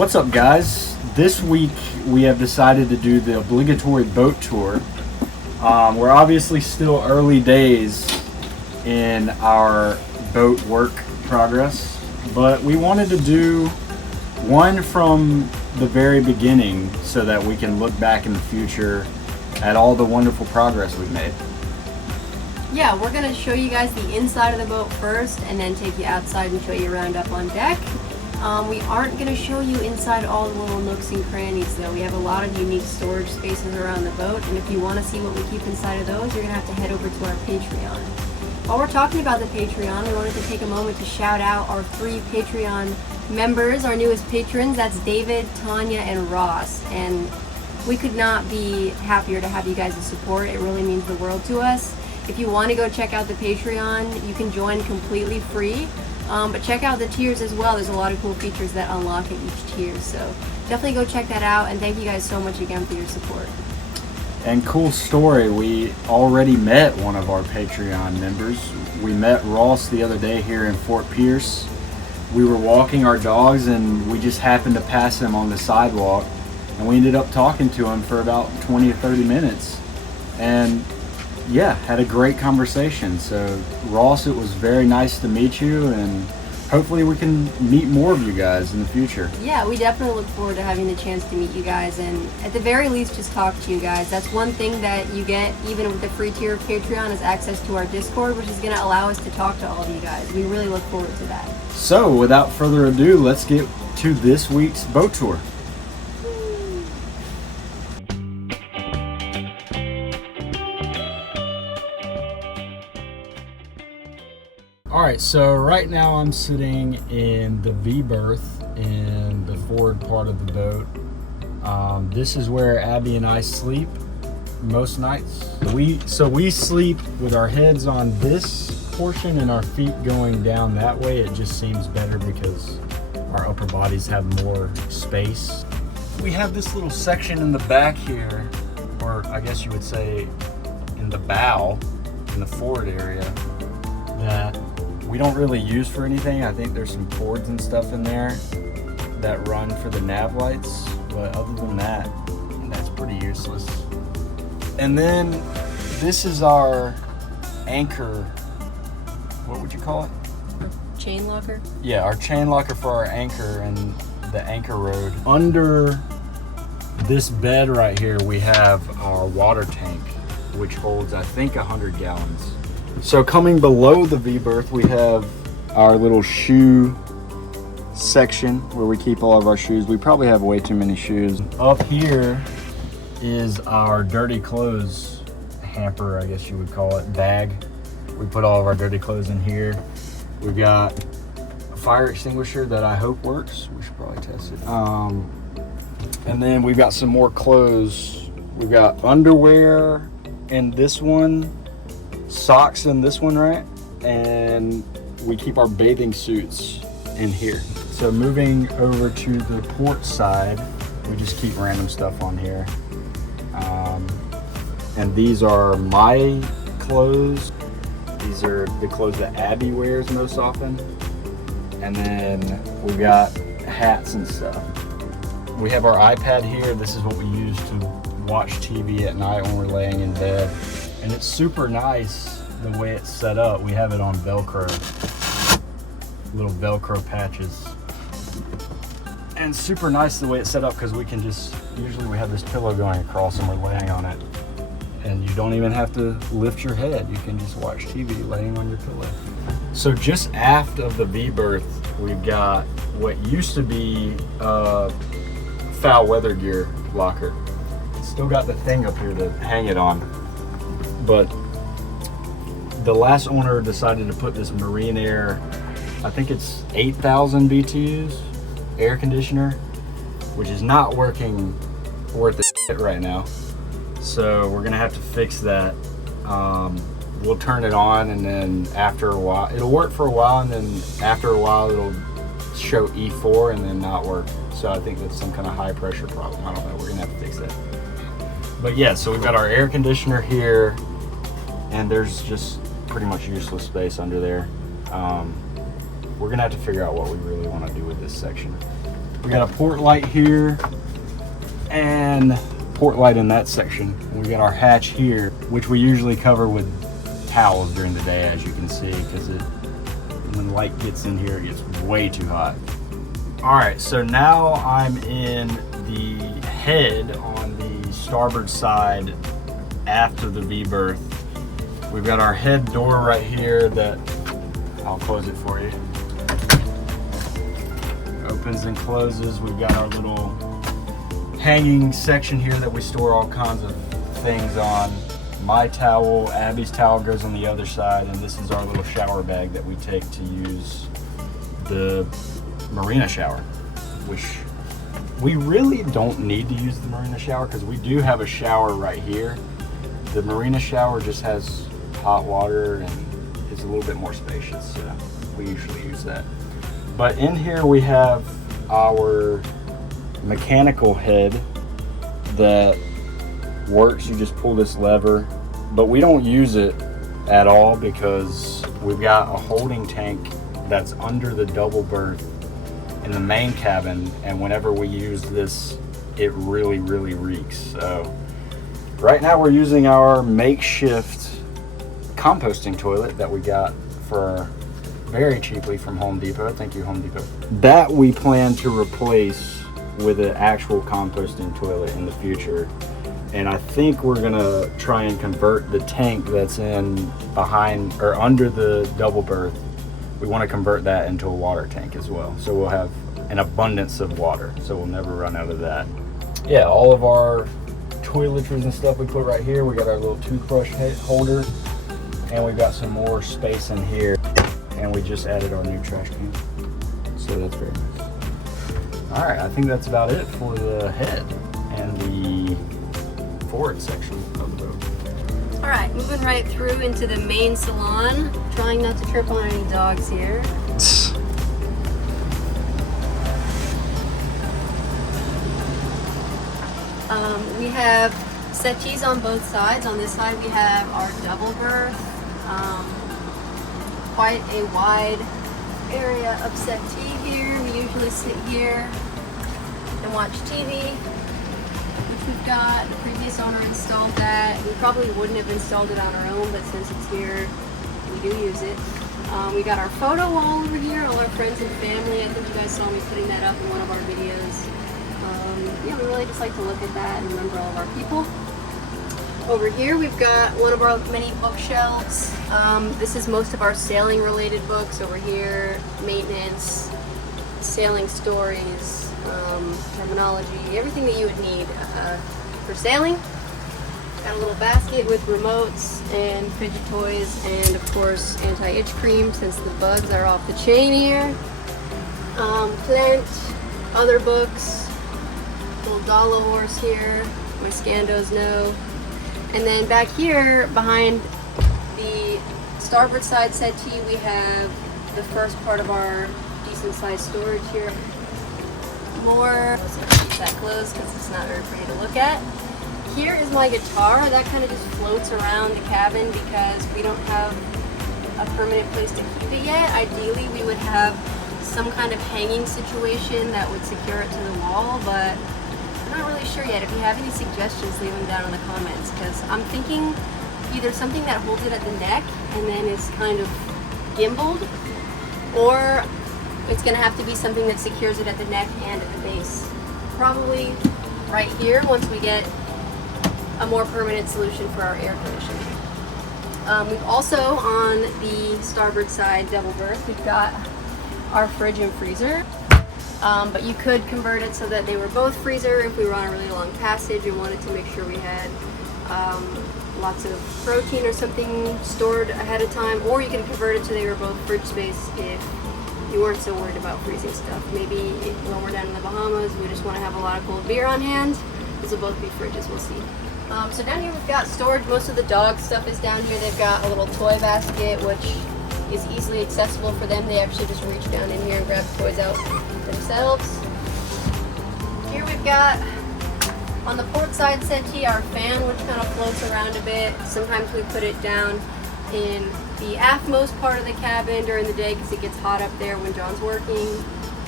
What's up, guys? This week we have decided to do the obligatory boat tour. We're obviously still early days in our boat work progress, but we wanted to do one from the very beginning so that we can look back in the future at all the wonderful progress we've made. Yeah, we're going to show you guys the inside of the boat first and then take you outside and show you around up on deck. We aren't going to show you inside all the little nooks and crannies though. We have a lot of unique storage spaces around the boat, and if you want to see what we keep inside of those, you're going to have to head over to our Patreon. While we're talking about the Patreon, we wanted to take a moment to shout out our 3 Patreon members, our newest patrons. That's David, Tanya, and Ross. And we could not be happier to have you guys' support. It really means the world to us. If you want to go check out the Patreon, you can join completely free. But check out the tiers as well. There's a lot of cool features that unlock at each tier. So definitely go check that out. And thank you guys so much again for your support. And cool story, we already met one of our Patreon members. We met Ross the other day here in Fort Pierce. We were walking our dogs and we just happened to pass him on the sidewalk. And we ended up talking to him for about 20 or 30 minutes. And yeah, had a great conversation. So Ross, it was very nice to meet you, and hopefully we can meet more of you guys in the future. Yeah, we definitely look forward to having the chance to meet you guys, and at the very least just talk to you guys. That's one thing that you get even with the free tier of Patreon, is access to our Discord, which is going to allow us to talk to all of you guys. We really look forward to that. So without further ado, let's get to this week's boat tour. Alright, so right now I'm sitting in the V-Berth in the forward part of the boat. This is where Abby and I sleep most nights. We sleep with our heads on this portion and our feet going down that way. It just seems better because our upper bodies have more space. We have this little section in the back here, or I guess you would say in the bow, in the forward area, that we don't really use for anything. I think there's some cords and stuff in there that run for the nav lights, but other than that, that's pretty useless. And then this is our anchor, what would you call it? Chain locker? Yeah, our chain locker for our anchor and the anchor rod. Under this bed right here, we have our water tank, which holds, I think, 100 gallons. So coming below the V-Berth, we have our little shoe section where we keep all of our shoes. We probably have way too many shoes. Up here is our dirty clothes hamper, I guess you would call it, bag. We put all of our dirty clothes in here. We've got a fire extinguisher that I hope works. We should probably test it. And then we've got some more clothes. We've got underwear in this one, socks in this one, right? And we keep our bathing suits in here. So moving over to the port side, we just keep random stuff on here. And these are my clothes. These are the clothes that Abby wears most often. And then we've got hats and stuff. We have our iPad here. This is what we use to watch TV at night when we're laying in bed. And it's super nice the way it's set up. We have it on Velcro, little Velcro patches. And super nice the way it's set up because we can just, usually we have this pillow going across and we're laying on it. And you don't even have to lift your head. You can just watch TV laying on your pillow. So just aft of the V-Berth, we've got what used to be a foul weather gear locker. Still got the thing up here to hang it on. But the last owner decided to put this Marine Air, I think it's 8,000 BTUs air conditioner, which is not working worth the shit right now. So we're gonna have to fix that. We'll turn it on, and then after a while, it'll work for a while, and then after a while it'll show E4 and then not work. So I think that's some kind of high pressure problem. I don't know, we're gonna have to fix that. But yeah, so we've got our air conditioner here, and there's just pretty much useless space under there. We're gonna have to figure out what we really want to do with this section. We got a port light here and port light in that section. We got our hatch here, which we usually cover with towels during the day, as you can see, because when the light gets in here, it gets way too hot. All right, so now I'm in the head on the starboard side aft of the V-berth. We've got our head door right here that I'll close it for you. Opens and closes. We've got our little hanging section here that we store all kinds of things on. My towel, Abby's towel goes on the other side, and this is our little shower bag that we take to use the marina shower, which we really don't need to use the marina shower because we do have a shower right here. The marina shower just has hot water and it's a little bit more spacious, so we usually use that. But in here we have our mechanical head that works. You just pull this lever, but we don't use it at all because we've got a holding tank that's under the double berth in the main cabin, and whenever we use this, it really reeks. So right now we're using our makeshift composting toilet that we got for very cheaply from Home Depot. Thank you, Home Depot. That we plan to replace with an actual composting toilet in the future. And I think we're gonna try and convert the tank that's in behind or under the double berth. We want to convert that into a water tank as well. So we'll have an abundance of water. So we'll never run out of that. Yeah, all of our toiletries and stuff we put right here. We got our little toothbrush holder, and we've got some more space in here. And we just added our new trash can. So that's very nice. All right, I think that's about it for the head and the forward section of the boat. All right, moving right through into the main salon. Trying not to trip on any dogs here. We have settees on both sides. On this side we have our double berth. Quite a wide area of settee here. We usually sit here and watch TV, which we've got. The previous owner installed that. We probably wouldn't have installed it on our own, but since it's here, we do use it. We got our photo wall over here, all our friends and family. I think you guys saw me putting that up in one of our videos. Yeah, we really just like to look at that and remember all of our people. Over here we've got one of our many bookshelves. This is most of our sailing related books. Over here, maintenance, sailing stories, terminology, everything that you would need for sailing. Got a little basket with remotes and fidget toys, and of course anti-itch cream since the bugs are off the chain here. Plant, other books, little Dollar horse here, my Scandos know. And then back here behind the starboard side settee we have the first part of our decent sized storage here. More, let's keep that closed because it's not very pretty to look at. Here is my guitar. That kind of just floats around the cabin because we don't have a permanent place to keep it yet. Ideally we would have some kind of hanging situation that would secure it to the wall, but I'm not really sure yet. If you have any suggestions, leave them down in the comments, because I'm thinking either something that holds it at the neck and then is kind of gimbaled, or it's going to have to be something that secures it at the neck and at the base. Probably right here once we get a more permanent solution for our air conditioning. We've also, on the starboard side double berth, we've got our fridge and freezer. But you could convert it so that they were both freezer if we were on a really long passage and wanted to make sure we had lots of protein or something stored ahead of time, or you could convert it so they were both fridge space if you weren't so worried about freezing stuff. Maybe when we're down in the Bahamas, we just want to have a lot of cold beer on hand. These will both be fridges, we'll see. So down here we've got storage. Most of the dog stuff is down here. They've got a little toy basket, which is easily accessible for them. They actually just reach down in here and grab the toys out themselves. Here we've got, on the port side settee, our fan, which kind of floats around a bit. Sometimes we put it down in the aftmost part of the cabin during the day because it gets hot up there when John's working.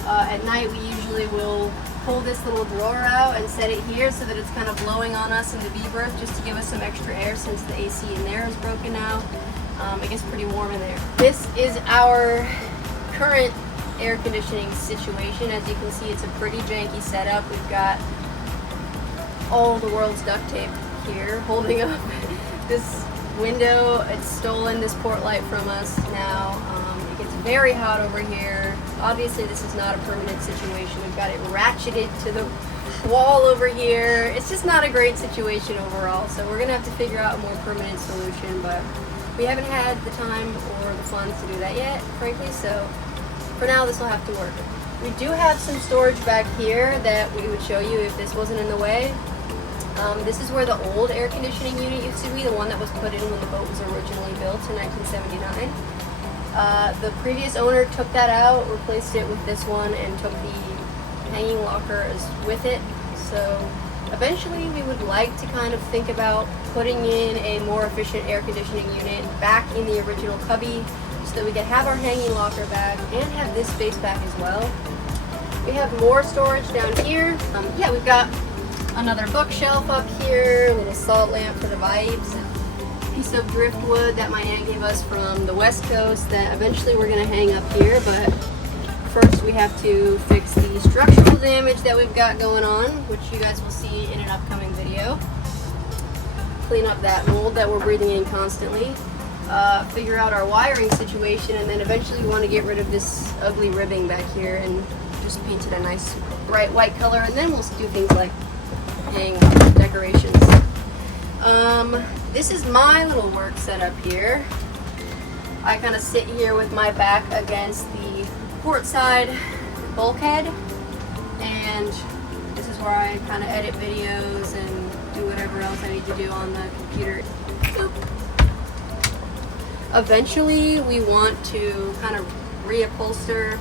At night we usually will pull this little drawer out and set it here so that it's kind of blowing on us in the V-berth just to give us some extra air since the AC in there is broken now. It gets pretty warm in there. This is our current air conditioning situation. As you can see, it's a pretty janky setup. We've got all the world's duct tape here holding up this window. It's stolen this port light from us now. It gets very hot over here. Obviously this is not a permanent situation. We've got it ratcheted to the wall over here. It's just not a great situation overall, so we're gonna have to figure out a more permanent solution, but we haven't had the time or the funds to do that yet, frankly, so for now this will have to work. We do have some storage back here that we would show you if this wasn't in the way. This is where the old air conditioning unit used to be, the one that was put in when the boat was originally built in 1979. The previous owner took that out, replaced it with this one, and took the hanging locker with it. So eventually we would like to kind of think about putting in a more efficient air conditioning unit back in the original cubby so that we can have our hanging locker back and have this space back as well. We have more storage down here. Yeah, we've got another bookshelf up here, a little salt lamp for the vibes, a piece of driftwood that my aunt gave us from the west coast that eventually we're going to hang up here, but first we have to fix the structural damage that we've got going on, which you guys will see in an upcoming video. Clean up that mold that we're breathing in constantly, figure out our wiring situation, and then eventually we want to get rid of this ugly ribbing back here and just paint it a nice bright white color, and then we'll do things like hang decorations. This is my little work setup here. I kind of sit here with my back against the port side bulkhead, and this is where I kind of edit videos and do whatever else I need to do on the computer. Boop. Eventually we want to kind of reupholster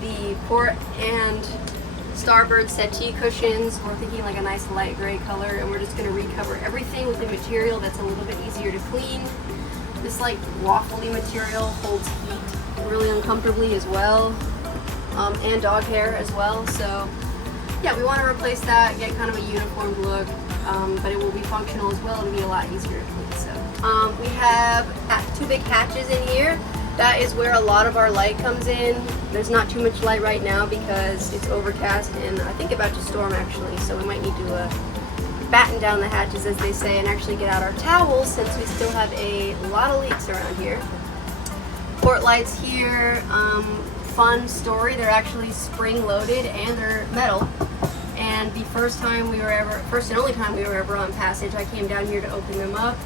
the port and starboard settee cushions. We're thinking like a nice light gray color, and we're just going to recover everything with a material that's a little bit easier to clean. This like waffly material holds heat really uncomfortably as well, and dog hair as well. So yeah, we want to replace that, get kind of a uniform look, but it will be functional as well. It'll be a lot easier to clean. So we have two big hatches in here. That is where a lot of our light comes in. There's not too much light right now because it's overcast and I think about to storm actually, so we might need to batten down the hatches, as they say, and actually get out our towels since we still have a lot of leaks around here. Port lights here, fun story, they're actually spring loaded and they're metal. And the first and only time we were ever on passage, I came down here to open them up.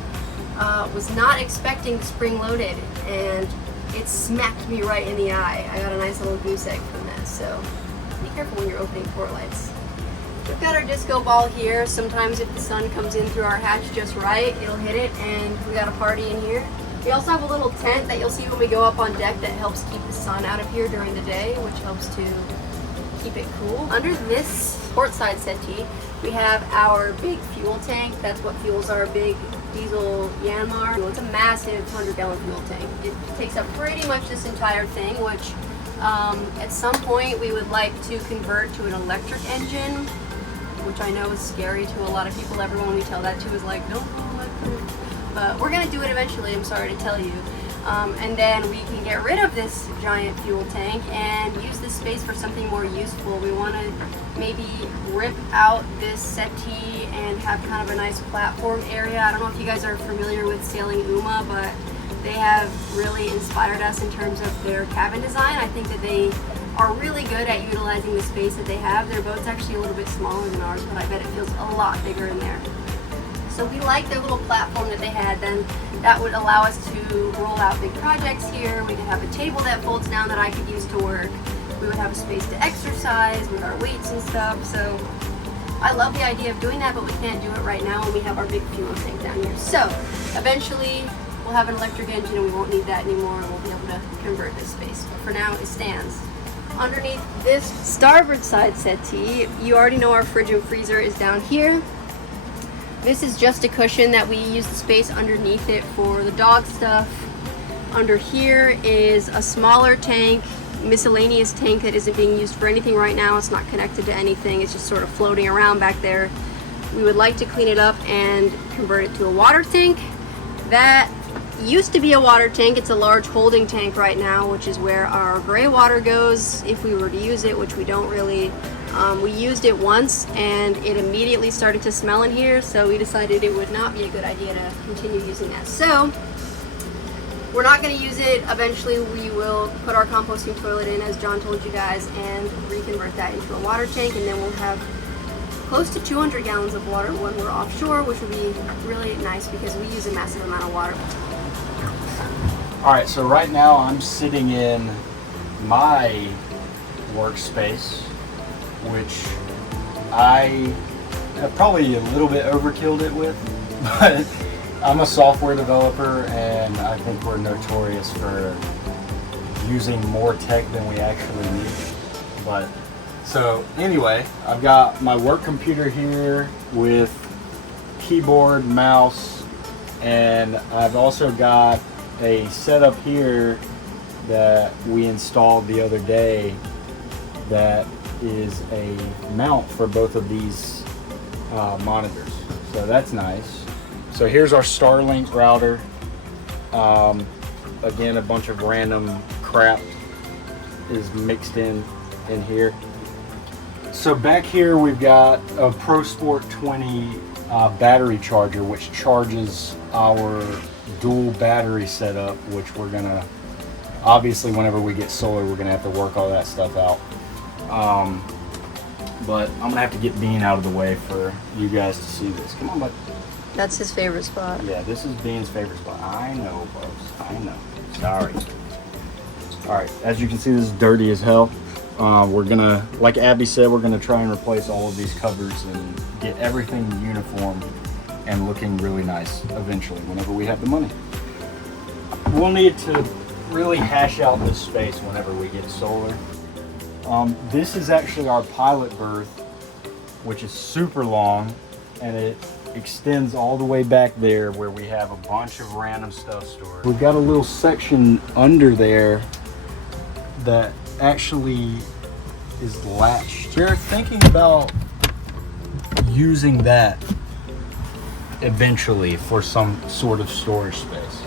Was not expecting spring loaded, and it smacked me right in the eye. I got a nice little goose egg from that, so be careful when you're opening port lights. We've got our disco ball here. Sometimes if the sun comes in through our hatch just right, it'll hit it, and we got a party in here. We also have a little tent that you'll see when we go up on deck that helps keep the sun out of here during the day, which helps to keep it cool. Under this port side settee, we have our big fuel tank. That's what fuels our big diesel Yanmar. It's a massive 100-gallon fuel tank. It takes up pretty much this entire thing, which at some point we would like to convert to an electric engine, which I know is scary to a lot of people. Everyone we tell that to is like, no, electric. But we're gonna do it eventually, I'm sorry to tell you. And then we can get rid of this giant fuel tank and use this space for something more useful. We want to maybe rip out this settee and have kind of a nice platform area. I don't know if you guys are familiar with Sailing Uma, but they have really inspired us in terms of their cabin design. I think that they are really good at utilizing the space that they have. Their boat's actually a little bit smaller than ours, but I bet it feels a lot bigger in there. So we like their little platform that they had. Then that would allow us to roll out big projects here. We could have a table that folds down that I could use to work. We would have a space to exercise with our weights and stuff. So I love the idea of doing that, but we can't do it right now when we have our big fuel tank down here. So eventually we'll have an electric engine and we won't need that anymore, and we'll be able to convert this space. But for now it stands. Underneath this starboard side settee, you already know our fridge and freezer is down here. This is just a cushion that we use the space underneath it for the dog stuff. Under here is a smaller tank miscellaneous tank that isn't being used for anything right now. It's not connected to anything. It's just sort of floating around back there. We would like to clean it up and convert it to a water tank. That used to be a water tank. It's a large holding tank right now, which is where our gray water goes if we were to use it, which we don't really. We used it once and it immediately started to smell in here, so we decided it would not be a good idea to continue using that. So we're not going to use it. Eventually we will put our composting toilet in, as John told you guys, and reconvert that into a water tank, and then we'll have close to 200 gallons of water when we're offshore, which will be really nice because we use a massive amount of water. All right, so right now I'm sitting in my workspace, which I have probably a little bit overkilled it with, but I'm a software developer and I think we're notorious for using more tech than we actually need. But so anyway, I've got my work computer here with keyboard, mouse, and I've also got a setup here that we installed the other day that is a mount for both of these monitors, so that's nice. So here's our Starlink router. Again, a bunch of random crap is mixed in here. So back here we've got a Pro Sport 20 battery charger, which charges our dual battery setup, which we're gonna, obviously whenever we get solar, we're gonna have to work all that stuff out. But I'm gonna have to get Bean out of the way for you guys to see this. Come on, bud. That's his favorite spot. Yeah, this is Bean's favorite spot. I know, folks. I know. Sorry. All right, as you can see, this is dirty as hell. We're gonna, like Abby said, we're gonna try and replace all of these covers and get everything uniform and looking really nice eventually, whenever we have the money. We'll need to really hash out this space whenever we get solar. This is actually our pilot berth, which is super long, and it extends all the way back there where we have a bunch of random stuff stored. We've got a little section under there that actually is latched. We're thinking about using that eventually for some sort of storage space.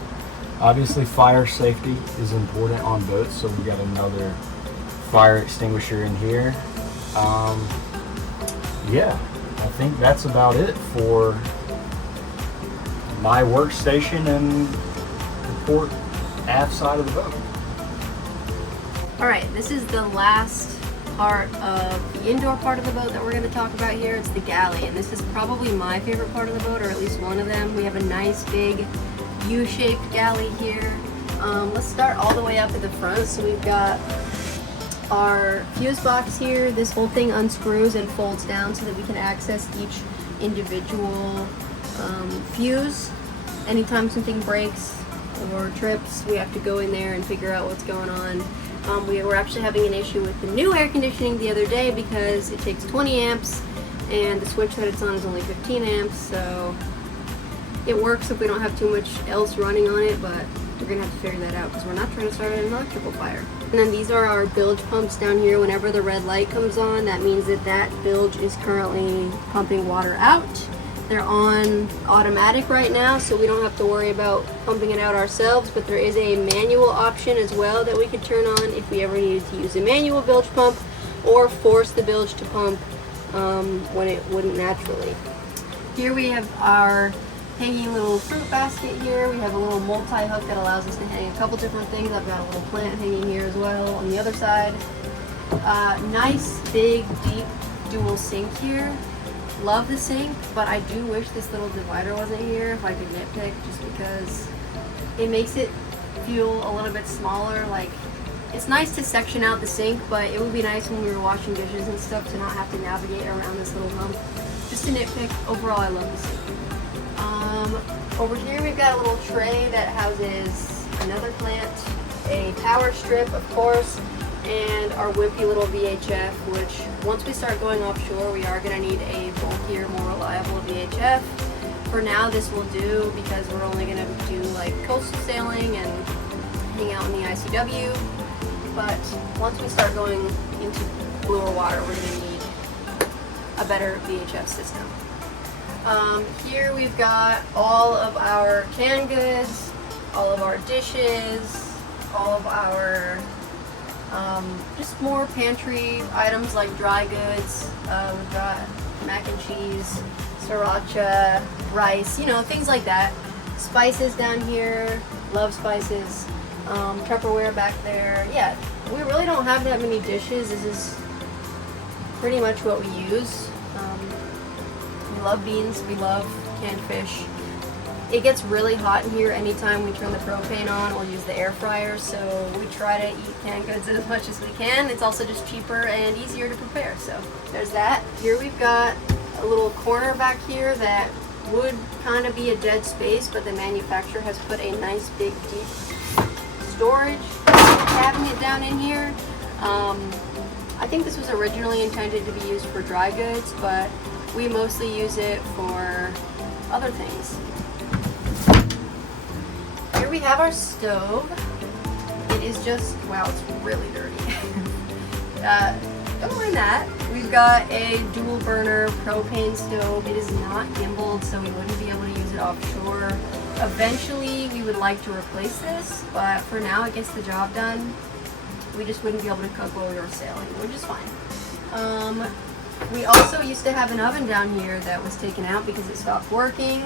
Obviously fire safety is important on boats, so we got another fire extinguisher in here. Yeah, I think that's about it for my workstation and the port aft side of the boat. All right, this is the last part of the indoor part of the boat that we're going to talk about here. It's the galley, and this is probably my favorite part of the boat, or at least one of them. We have a nice big U-shaped galley here. Let's start all the way up at the front. So we've got our fuse box here. This whole thing unscrews and folds down so that we can access each individual fuse. Anytime something breaks or trips, we have to go in there and figure out what's going on. We were actually having an issue with the new air conditioning the other day because it takes 20 amps and the switch that it's on is only 15 amps, so it works if we don't have too much else running on it, but we're gonna have to figure that out because we're not trying to start an electrical fire. And then these are our bilge pumps down here. Whenever the red light comes on, that means that that bilge is currently pumping water out. They're on automatic right now, so we don't have to worry about pumping it out ourselves, but there is a manual option as well that we could turn on if we ever needed to use a manual bilge pump or force the bilge to pump when it wouldn't naturally. Here we have our hanging little fruit basket here. We have a little multi-hook that allows us to hang a couple different things. I've got a little plant hanging here as well on the other side. Nice, big, deep dual sink here. Love the sink, but I do wish this little divider wasn't here if I could nitpick, just because it makes it feel a little bit smaller. Like, it's nice to section out the sink, but it would be nice when we were washing dishes and stuff to not have to navigate around this little hump. Just a nitpick. Overall, I love the sink. Over here we've got a little tray that houses another plant, a power strip, of course, and our wimpy little VHF, which once we start going offshore, we are going to need a bulkier, more reliable VHF. For now, this will do because we're only going to do like coastal sailing and hang out in the ICW. but once we start going into bluer water, we're going to need a better VHF system. Here we've got all of our canned goods, all of our dishes, all of our just more pantry items like dry goods. We've got mac and cheese, sriracha, rice, you know, things like that. Spices down here, love spices. Tupperware back there. Yeah, we really don't have that many dishes. This is pretty much what we use. We love beans, we love canned fish. It gets really hot in here anytime we turn the propane on or use the air fryer, so we try to eat canned goods as much as we can. It's also just cheaper and easier to prepare, so there's that. Here we've got a little corner back here that would kind of be a dead space, but the manufacturer has put a nice big deep storage cabinet down in here. I think this was originally intended to be used for dry goods, but we mostly use it for other things. Here we have our stove. It is just, wow, it's really dirty. Don't mind that. We've got a dual burner propane stove. It is not gimbaled, so we wouldn't be able to use it offshore. Eventually, we would like to replace this, but for now, it gets the job done. We just wouldn't be able to cook while we were sailing, which is fine. We also used to have an oven down here that was taken out because it stopped working.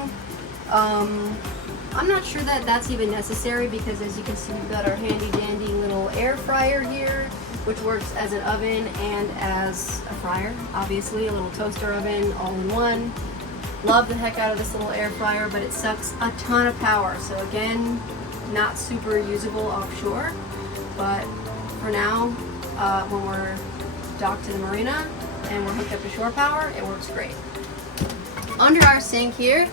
I'm not sure that that's even necessary because, as you can see, we've got our handy dandy little air fryer here, which works as an oven and as a fryer. Obviously, a little toaster oven all in one. Love the heck out of this little air fryer, but it sucks a ton of power. So again, not super usable offshore, but for now, when we're docked to the marina and we're hooked up to shore power, it works great. Under our sink here,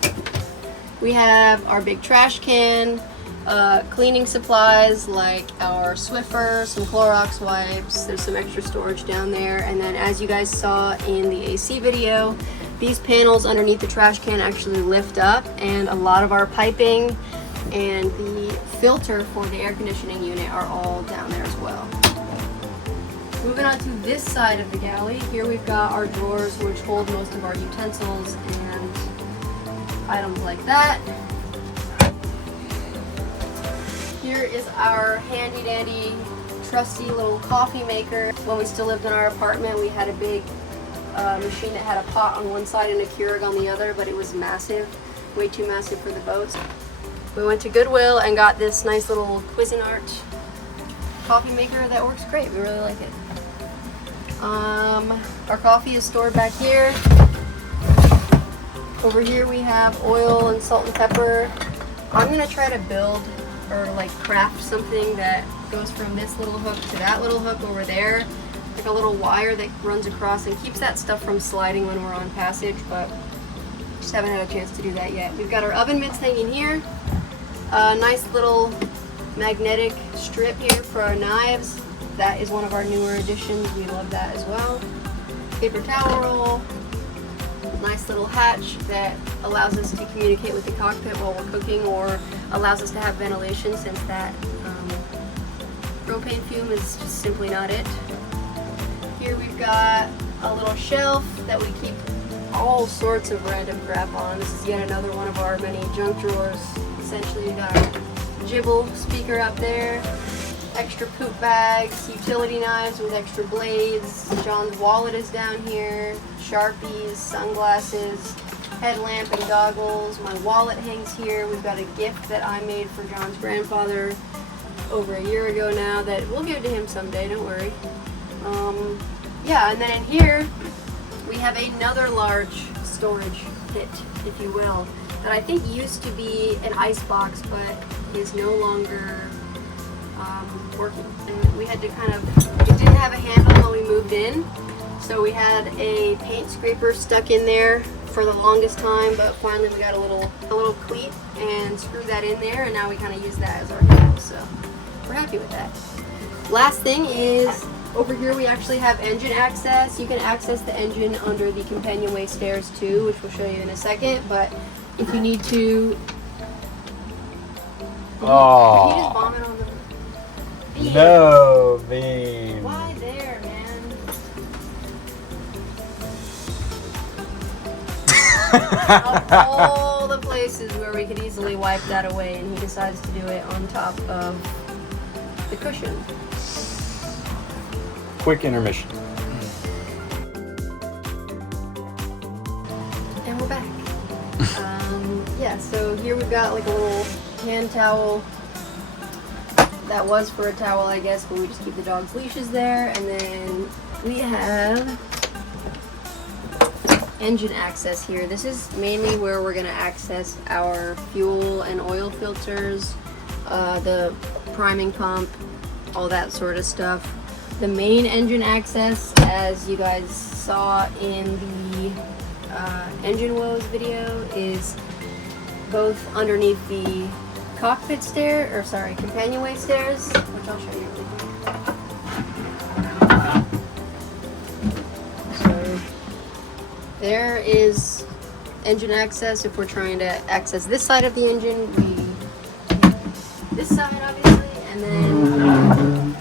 we have our big trash can, cleaning supplies like our Swiffer, some Clorox wipes, there's some extra storage down there, and then as you guys saw in the AC video, these panels underneath the trash can actually lift up, and a lot of our piping and the filter for the air conditioning unit are all down there as well. Moving on to this side of the galley, here we've got our drawers which hold most of our utensils and items like that. Here is our handy dandy trusty little coffee maker. When we still lived in our apartment, we had a big machine that had a pot on one side and a Keurig on the other, but it was massive, way too massive for the boats. We went to Goodwill and got this nice little Cuisinart coffee maker that works great. We really like it. Our coffee is stored back here. Over here we have oil and salt and pepper. I'm gonna try to build or like craft something that goes from this little hook to that little hook over there, like a little wire that runs across and keeps that stuff from sliding when we're on passage, but just haven't had a chance to do that yet. We've got our oven mitts hanging here. A nice little magnetic strip here for our knives. That is one of our newer additions. We love that as well. Paper towel roll. Nice little hatch that allows us to communicate with the cockpit while we're cooking, or allows us to have ventilation, since that propane fume is just simply not it. Here we've got a little shelf that we keep all sorts of random crap on. This is yet another one of our many junk drawers. Essentially, we've got our Jibble speaker up there, extra poop bags, utility knives with extra blades. John's wallet is down here, Sharpies, sunglasses, headlamp and goggles. My wallet hangs here. We've got a gift that I made for John's grandfather over a year ago now that we'll give to him someday, don't worry. Yeah, and then in here we have another large storage pit, if you will, that I think used to be an ice box but is no longer working. And we had to it didn't have a handle when we moved in, so we had a paint scraper stuck in there for the longest time, but finally we got a little cleat and screwed that in there, and now we kind of use that as our handle, so we're happy with that. Last thing is, over here we actually have engine access. You can access the engine under the companionway stairs too, which we'll show you in a second, but if you need to... Did you just vomit on the... Bean. No, Bean. Why there, man? Of all the places where we could easily wipe that away, and he decides to do it on top of the cushion. Quick intermission. And we're back. Yeah, so here we've got like a little hand towel. That was for a towel, I guess, but we just keep the dog's leashes there. And then we have engine access here. This is mainly where we're going to access our fuel and oil filters, the priming pump, all that sort of stuff. The main engine access, as you guys saw in the engine woes video, is both underneath the cockpit companionway stairs, which I'll show you. So there is engine access. If we're trying to access this side of the engine, this side obviously, and then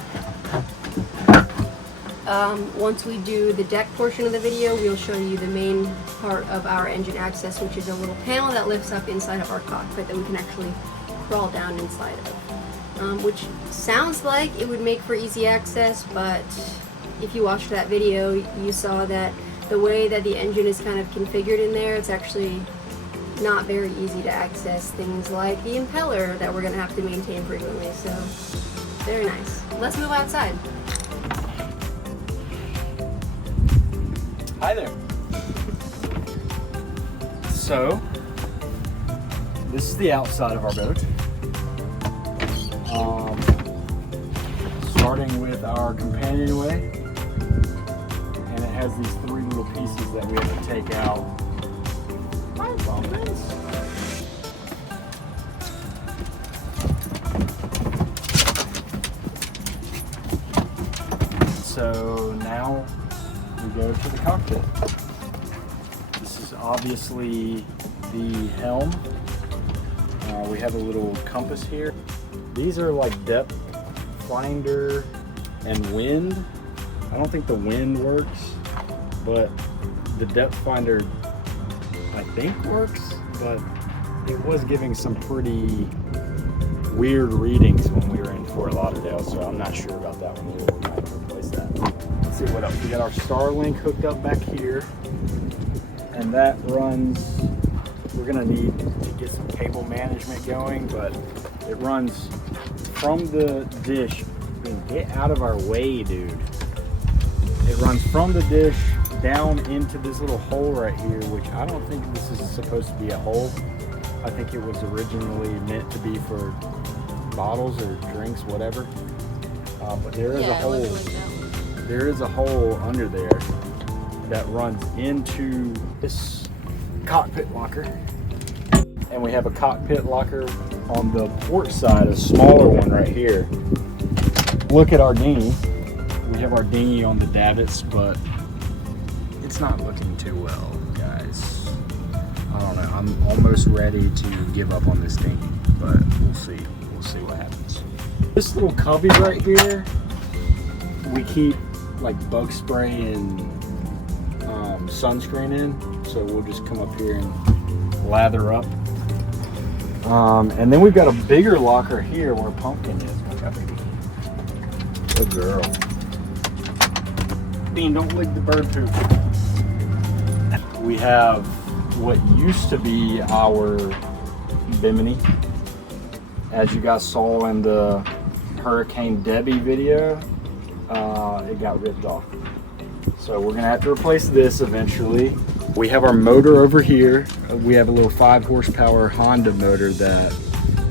once we do the deck portion of the video, we'll show you the main part of our engine access, which is a little panel that lifts up inside of our cockpit that we can actually crawl down inside of, which sounds like it would make for easy access, but if you watched that video, you saw that the way that the engine is kind of configured in there, it's actually not very easy to access things like the impeller that we're going to have to maintain frequently. So very nice. Let's move outside. Hi there. So, this is the outside of our boat. Starting with our companionway, and it has these three little pieces that we have to take out. Hi, Bumpins. So now we go to the cockpit. This is obviously the helm. We have a little compass here. These are like depth finder and wind. I don't think the wind works, but the depth finder I think works, but it was giving some pretty weird readings when we were in Fort Lauderdale, so I'm not sure about that one either. We might have to replace that. Let's see what else. We got our Starlink hooked up back here, and that runs, we're gonna need to get some cable management going, but it runs from the dish. I mean, get out of our way, dude. It runs from the dish down into this little hole right here, which I don't think this is supposed to be a hole. I think it was originally meant to be for bottles or drinks, whatever. But there is a hole. There is a hole under there that runs into this cockpit locker. And we have a cockpit locker on the port side, a smaller one right here. Look at our dinghy. We have our dinghy on the davits, but it's not looking too well, guys. I don't know. I'm almost ready to give up on this dinghy, but we'll see. We'll see what happens. This little cubby right here, we keep like bug spray and sunscreen in, so we'll just come up here and lather up. And then we've got a bigger locker here where Pumpkin is. Look up, baby. Good girl. Bean, don't lick the bird poop. We have what used to be our Bimini. As you guys saw in the Hurricane Debbie video, it got ripped off. So we're gonna have to replace this eventually. We have our motor over here. We have a little 5 horsepower Honda motor that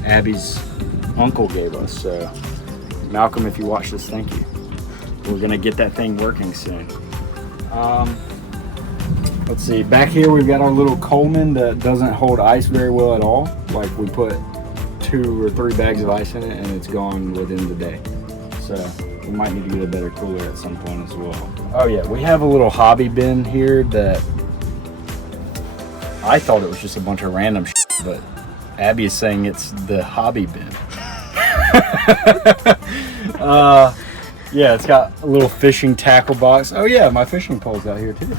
Abby's uncle gave us. So Malcolm, if you watch this, thank you. We're gonna get that thing working soon. Let's see, back here we've got our little Coleman that doesn't hold ice very well at all. Like we put 2 or 3 bags of ice in it and it's gone within the day. So we might need to get a better cooler at some point as well. Oh yeah, we have a little hobby bin here that I thought it was just a bunch of random shit, but Abby is saying it's the hobby bin. Yeah, it's got a little fishing tackle box. Oh yeah, my fishing pole's out here too.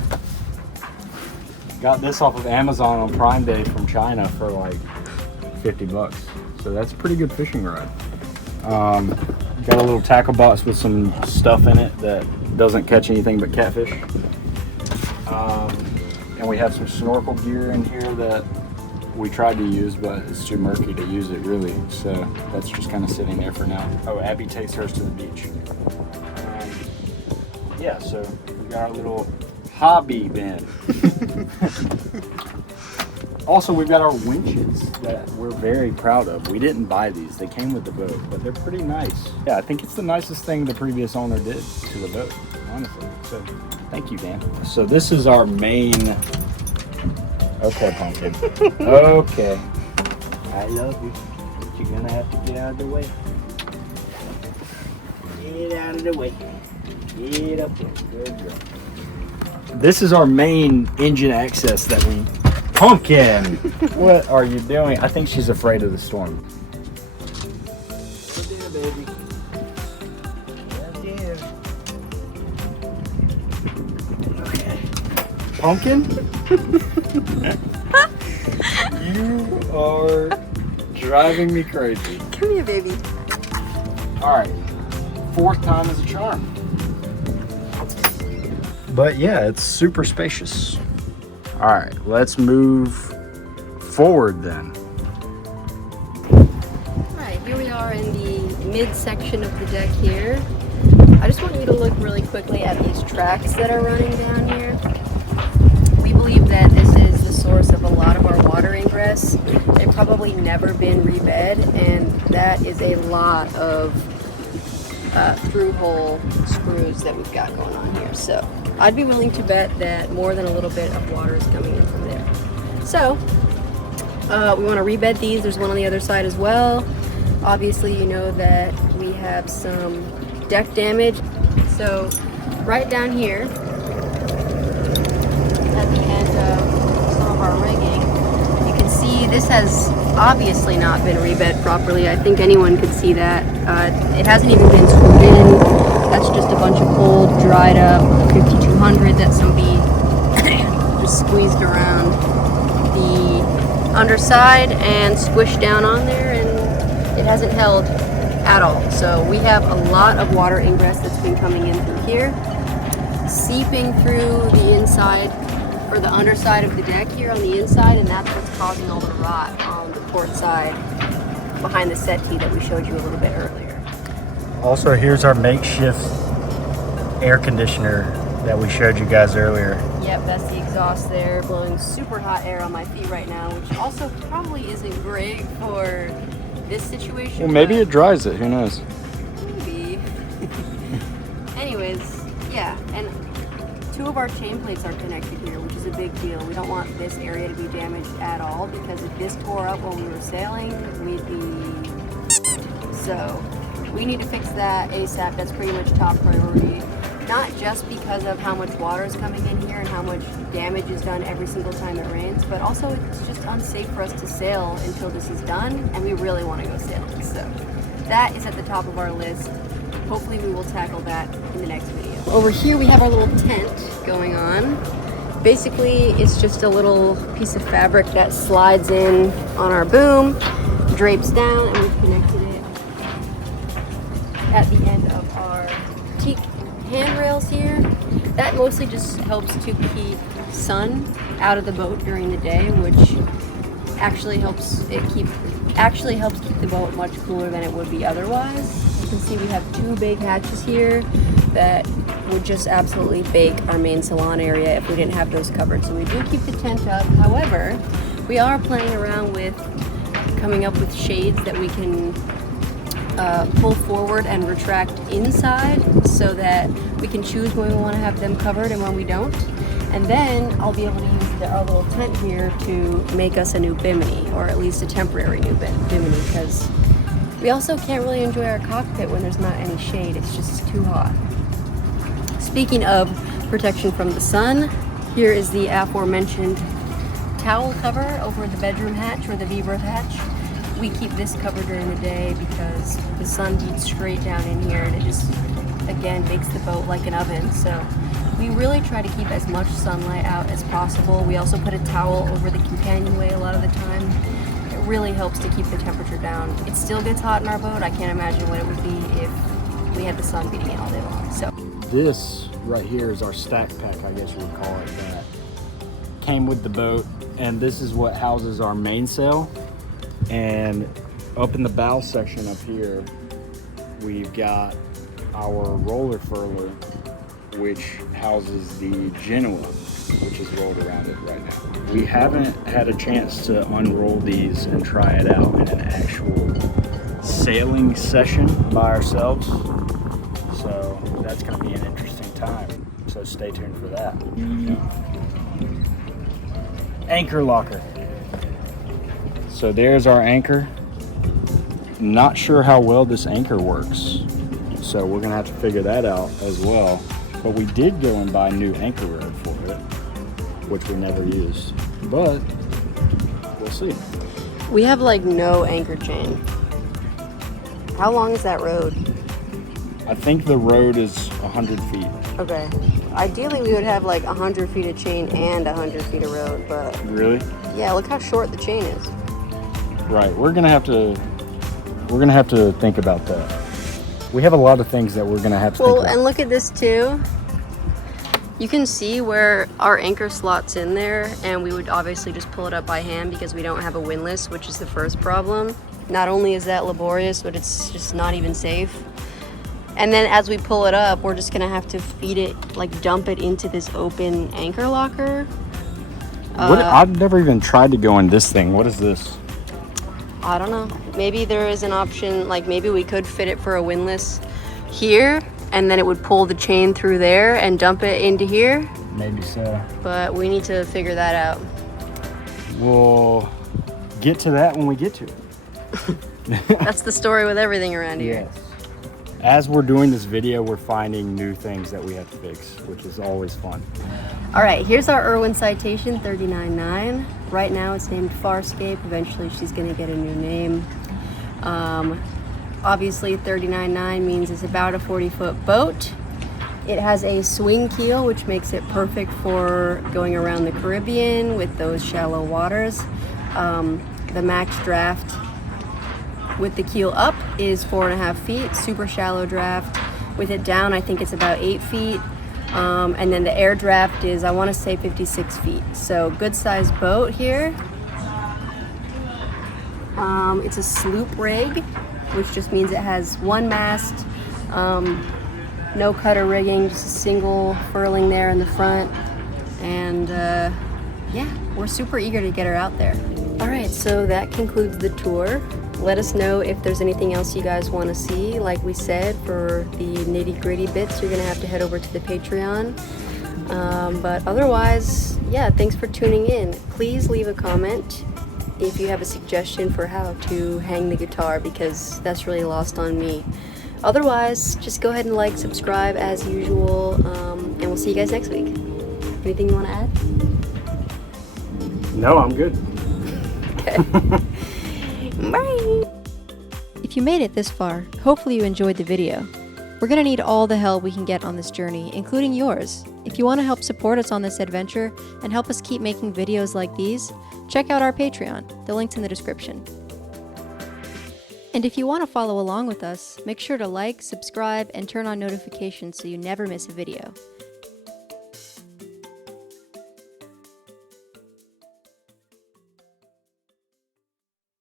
Got this off of Amazon on Prime Day from China for like 50 bucks. So that's a pretty good fishing rod. Got a little tackle box with some stuff in it that doesn't catch anything but catfish. And we have some snorkel gear in here that we tried to use, but it's too murky to use it really. So that's just kind of sitting there for now. Oh, Abby takes hers to the beach. Yeah, so we got our little hobby bin. Also, we've got our winches that we're very proud of. We didn't buy these. They came with the boat, but they're pretty nice. Yeah, I think it's the nicest thing the previous owner did to the boat, honestly. So thank you, Dan. So this is our main... Okay, Pumpkin. Okay. I love you, but you're gonna have to get out of the way. Get out of the way. Get up there. Good girl. This is our main engine access that we... Pumpkin! What are you doing? I think she's afraid of the storm. Right there, baby. Right there. Okay. Pumpkin? You are driving me crazy. Come here, baby. All right, 4th time is a charm. But yeah, it's super spacious. All right, let's move forward then. All right, here we are in the midsection of the deck here. I just want you to look really quickly at these tracks that are running down here. We believe that this is the source of a lot of our water ingress. They've probably never been rebed, and that is a lot of through-hole screws that we've got going on here. So I'd be willing to bet that more than a little bit of water is coming in from there. So we want to rebed these. There's one on the other side as well. Obviously, you know that we have some deck damage. So right down here at the end of some of our rigging, you can see this has obviously not been rebed properly. I think anyone could see that. It hasn't even been screwed in. That's just a bunch of old, dried up 5200 that somebody just squeezed around the underside and squished down on there, and it hasn't held at all. So we have a lot of water ingress that's been coming in through here, seeping through the inside or the underside of the deck here on the inside, and that's what's causing all the rot on the port side behind the settee that we showed you a little bit earlier. Also, here's our makeshift air conditioner that we showed you guys earlier. Yep, that's the exhaust there, blowing super hot air on my feet right now, which also probably isn't great for this situation. Well, maybe it dries it, who knows? Maybe. Anyways, yeah, and 2 of our chain plates are connected here, which is a big deal. We don't want this area to be damaged at all, because if this tore up while we were sailing, we'd be... So we need to fix that ASAP. That's pretty much top priority. Not just because of how much water is coming in here and how much damage is done every single time it rains, but also it's just unsafe for us to sail until this is done, and we really want to go sailing. So that is at the top of our list. Hopefully we will tackle that in the next video. Over here we have our little tent going on. Basically, it's just a little piece of fabric that slides in on our boom, drapes down, and we've connected it at the end of our teak handrails here. That mostly just helps to keep sun out of the boat during the day, which actually helps keep the boat much cooler than it would be otherwise. You can see we have 2 big hatches here that would just absolutely bake our main salon area if we didn't have those covered. So we do keep the tent up. However, we are playing around with coming up with shades that we can pull forward and retract inside, so that we can choose when we want to have them covered and when we don't. And then I'll be able to use our little tent here to make us a new bimini, or at least a temporary new bimini, because we also can't really enjoy our cockpit when there's not any shade. It's just too hot. Speaking of protection from the sun, here is the aforementioned towel cover over the bedroom hatch, or the V-Berth hatch. we keep this covered during the day because the sun beats straight down in here and it just, again, makes the boat like an oven. So we really try to keep as much sunlight out as possible. We also put a towel over the companionway a lot of the time. It really helps to keep the temperature down. It still gets hot in our boat. I can't imagine what it would be if we had the sun beating in all day long. So This right here is our stack pack, I guess you would call it that. Came with the boat, and this is what houses our mainsail. And up in the bow section up here, we've got our roller furler, which houses the Genoa, which is rolled around it right now. We haven't had a chance to unroll these and try it out in an actual sailing session by ourselves. So that's going to be an interesting time. So stay tuned for that. Anchor locker. So there's our anchor. Not sure how well this anchor works. So we're going to have to figure that out as well. But we did go and buy new anchor rod for it, which we never used. But we'll see. we have like no anchor chain. How long is that road? I think the road is 100 feet. Okay. Ideally, we would have like 100 feet of chain and 100 feet of road, but Really? yeah, look how short the chain is. Right. We're gonna have to think about that. We have a lot of things that we're gonna have to think Well, about. and look at this too. You can see where our anchor slot's in there, and we would obviously just pull it up by hand because we don't have a windlass, which is the first problem. Not only is that laborious, but it's just not even safe. And then as we pull it up, we're just gonna have to feed it, like dump it into this open anchor locker. I've never even tried to go in this thing. What is this? I don't know. Maybe there is an option, like maybe we could fit it for a windlass here, and then it would pull the chain through there and dump it into here. Maybe so. But we need to figure that out. We'll get to that when we get to it. That's the story with everything around here. Yes. As we're doing this video, we're finding new things that we have to fix, which is always fun. All right, here's our Irwin Citation 39.9. Right now it's named Farscape. Eventually she's gonna get a new name. Obviously 39.9 means it's about a 40-foot boat. It has a swing keel, which makes it perfect for going around the Caribbean with those shallow waters. The max draft with the keel up is 4.5 feet, super shallow draft. With it down, I think it's about 8 feet. And then the air draft is, I want to say 56 feet. So good sized boat here. It's a sloop rig, which just means it has one mast, no cutter rigging, just a single furling there in the front. And yeah, we're super eager to get her out there. All right, so that concludes the tour. Let us know if there's anything else you guys want to see. Like we said, for the nitty-gritty bits, you're gonna have to head over to the Patreon. But otherwise, yeah, thanks for tuning in. Please leave a comment if you have a suggestion for how to hang the guitar, because that's really lost on me. Otherwise, just go ahead and like, subscribe as usual, and we'll see you guys next week. Anything you want to add? No, I'm good. Okay. Bye! If you made it this far, hopefully you enjoyed the video. We're gonna need all the help we can get on this journey, including yours. If you want to help support us on this adventure and help us keep making videos like these, check out our Patreon. The link's in the description. And if you want to follow along with us, make sure to like, subscribe, and turn on notifications so you never miss a video.